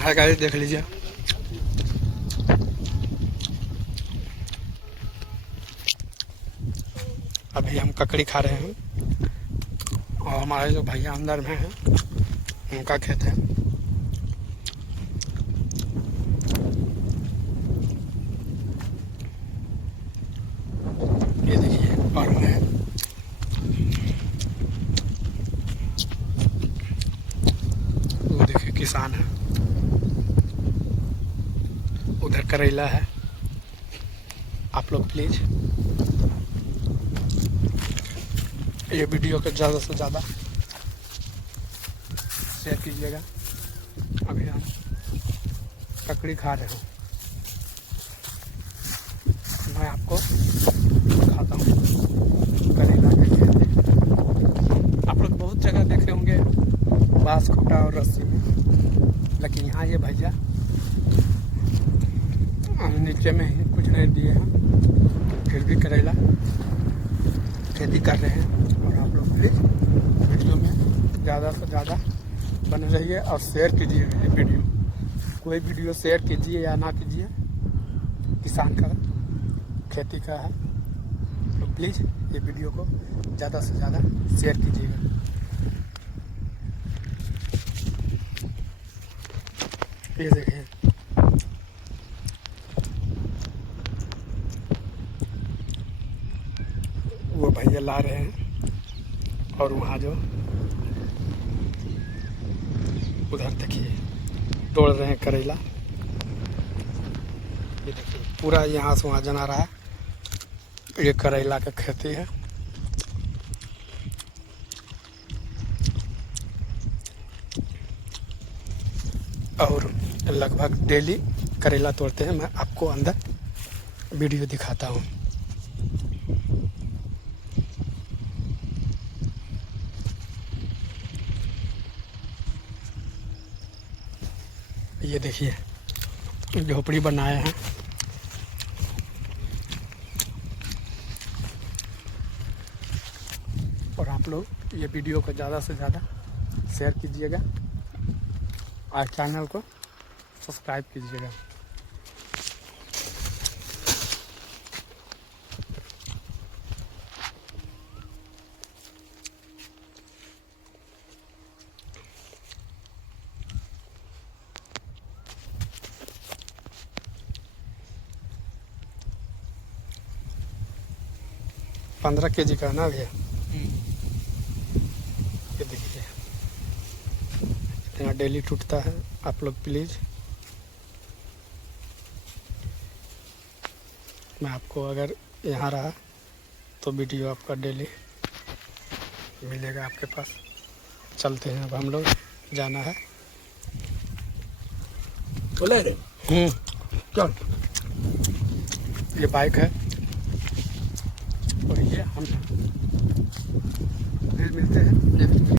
Hi guys, देख लीजिए। अभी हम ककड़ी खा रहे हैं और हमारे जो भैया अंदर में हैं उनका खेत है। ये देखिए, और मैं वो देखिए किसान है, उधर करेला है। आप लोग प्लीज़ ये वीडियो को ज़्यादा से ज़्यादा शेयर कीजिएगा। अभी हम ककड़ी खा रहे हैं, मैं आपको खाता हूँ करेला के खेत। आप लोग बहुत जगह देखे होंगे बांस खूटा और रस्सी में, लेकिन यहाँ ये भैया हम नीचे में ही कुछ नहीं दिए हैं, फिर भी करेला खेती कर रहे हैं। और आप लोग प्लीज़ वीडियो में ज़्यादा से ज़्यादा बने रहिए और शेयर कीजिए। ये वीडियो, कोई वीडियो शेयर कीजिए या ना कीजिए, किसान का खेती का है, तो प्लीज़ ये वीडियो को ज़्यादा से ज़्यादा शेयर कीजिएगा। ये देखिए, वो भैया ला रहे हैं और वहाँ जो उधर देखिए तोड़ रहे हैं करेला। ये देखिए पूरा यहाँ से वहाँ जना रहा है, ये करेला का खेती है। और लगभग डेली करेला तोड़ते हैं। मैं आपको अंदर वीडियो दिखाता हूँ। ये देखिए झोपड़ी बनाए हैं। और आप लोग ये वीडियो को ज़्यादा से ज़्यादा शेयर कीजिएगा और चैनल को सब्सक्राइब कीजिएगा। पंद्रह केजी का ना भैया? ये देखिए इतना डेली टूटता है। आप लोग प्लीज़, मैं आपको अगर यहाँ रहा तो वीडियो आपका डेली मिलेगा आपके पास। चलते हैं, अब हम लोग जाना है। बोले रे चल, ये बाइक है और ये हम फिर मिलते हैं नेक्स्ट।